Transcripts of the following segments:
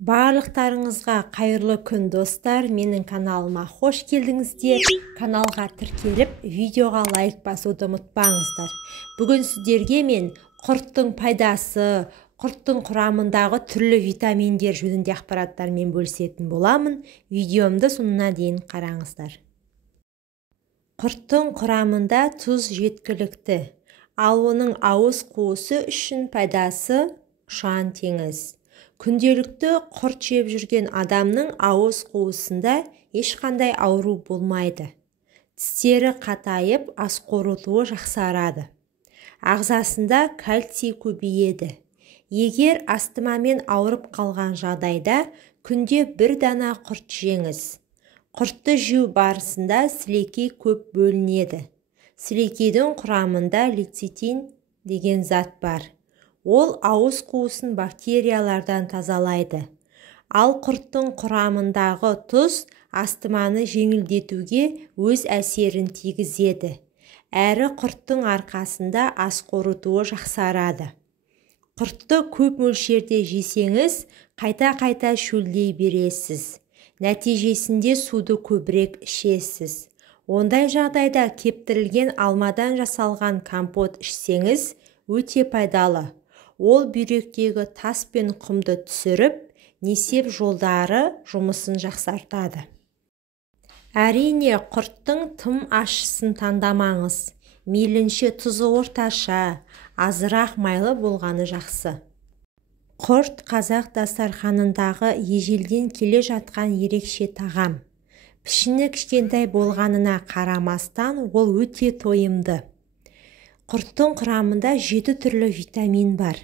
Барлықтарыңызға қайырлы күн достар, менің каналыма қош келдіңіздер. Каналға тіркеліп, видеоға лайк басуды ұмытпаңыздар. Бүгін сіздерге мен құрттың пайдасы, құрттың құрамындағы түрлі витаминдер жөнінде ақпараттармен бөлісетін боламын. Видеомды соңына дейін қараңыздар. Құрттың құрамында тұз жеткілікті, ал оның ауыз қуысы үшін пайдасы ұшан теңіз. Күнделікті құрт жеп жүрген адамның ауыз қуысында ешқандай ауру болмайды. Тістері қатайып, ас қорытуы жақсарады. Ағзасында кальций көбейеді. Егер астмамен ауырып қалған жағдайда күнде бір дана құрт жеңіз. Құртты жеу барысында сілекей көп бөлінеді. Сілекейдің құрамында лецитин деген зат бар. Ол ауыз қуысын бактериялардан тазалайды. Ал құрттың құрамындағы тұз астманы жеңілдетуге өз әсерін тигізеді. Әрі құрттың арқасында ас қорытуы жақсарады. Құртты көп мөлшерде жесеңіз, қайта-қайта шөлдей бересіз. Нәтижесінде суды көбірек ішесіз. Ондай жағдайда кептірілген алмадан жасалған компот ішсеңіз, өте пайдалы. Ол бүйректегі тас пен құмды түсіріп, несеп жолдары жұмысын жақсартады. Әрине, құрттың тым ащысын таңдамаңыз. Мейлінше тұзы орташа, азырақ майлы болғаны жақсы. Құрт қазақ дастарханындағы ежелден келе жатқан ерекше тағам. Пішіні кішкентай болғанына қарамастан, ол өте тойымды. Құрттың құрамында 7 түрлі витамин бар.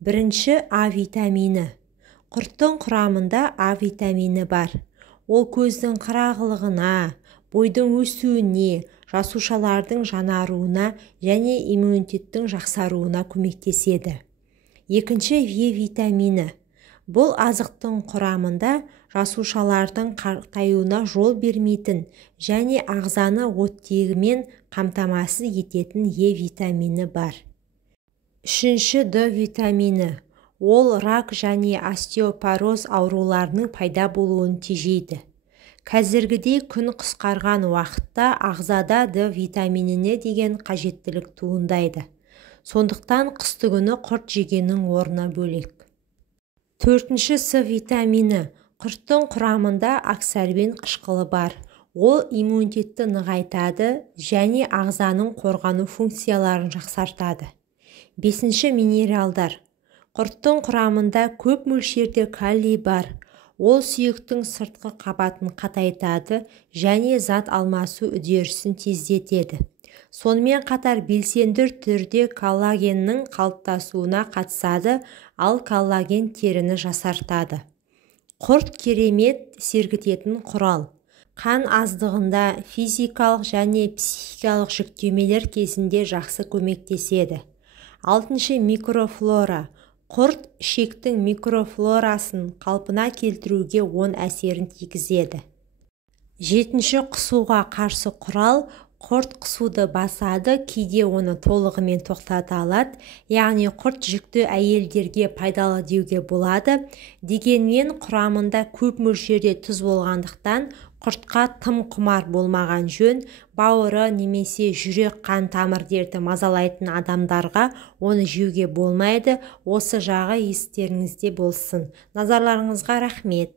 Бірінші А витамині. Құрттың құрамында А витамині бар. Ол көздің қырағылығына, бойдың өсуіне, жасушалардың жанаруына және иммунитеттің жақсаруына көмектеседі. Екінші Е витамині. Бұл азықтың құрамында жасушалардың қартаюына жол бермейтін және ағзаны оттегімен қамтамасыз ететін Е витамині бар. Үшінші Д витамині. Ол рак және остеопороз ауруларының пайда болуын тежейді. Қазіргідей күн қысқарған уақытта ағзада Д витаминіне деген қажеттілік туындайды. Сондықтан қыстыгүні құрт жегеннің орны бөлек. Төртінші С витамині. Құрттың құрамында оксарбин қышқылы бар. Ол иммунитетті нығайтады және ағзаның қорғану функцияларын жақсартады. Бесінші минералдар. Құрттың құрамында көп мөлшерде калий бар. Ол сүйектің сыртқы қабатын қатайтады және зат алмасу үдерісін тездетеді. Сонымен қатар белсенді түрде коллагеннің қалыптасуына қатысады, ал коллаген теріні жасартады. Құрт керемет сергітетін құрал. Қан аздығында физикалық және психикалық жүктемелер кезінде жақсы көмектеседі. Алтыншы микрофлора. Құрт ішектің микрофлорасын қалпына келтіруге оң әсерін тигізеді. Жетінші құсуға қарсы құрал. Құрт құсуды басады, кейде оны толығымен тоқтата алады. Яғни құрт жүкті әйелдерге пайдалы деуге болады. Дегенмен құрамында көп мөлшерде тұз болғандықтан құртқа тым құмар болмаған жөн. Бауыры немесе жүрек қан тамыр дерті мазалайтын адамдарға оны жеуге болмайды. Осы жағы естеріңізде болсын. Назарларыңызға рахмет.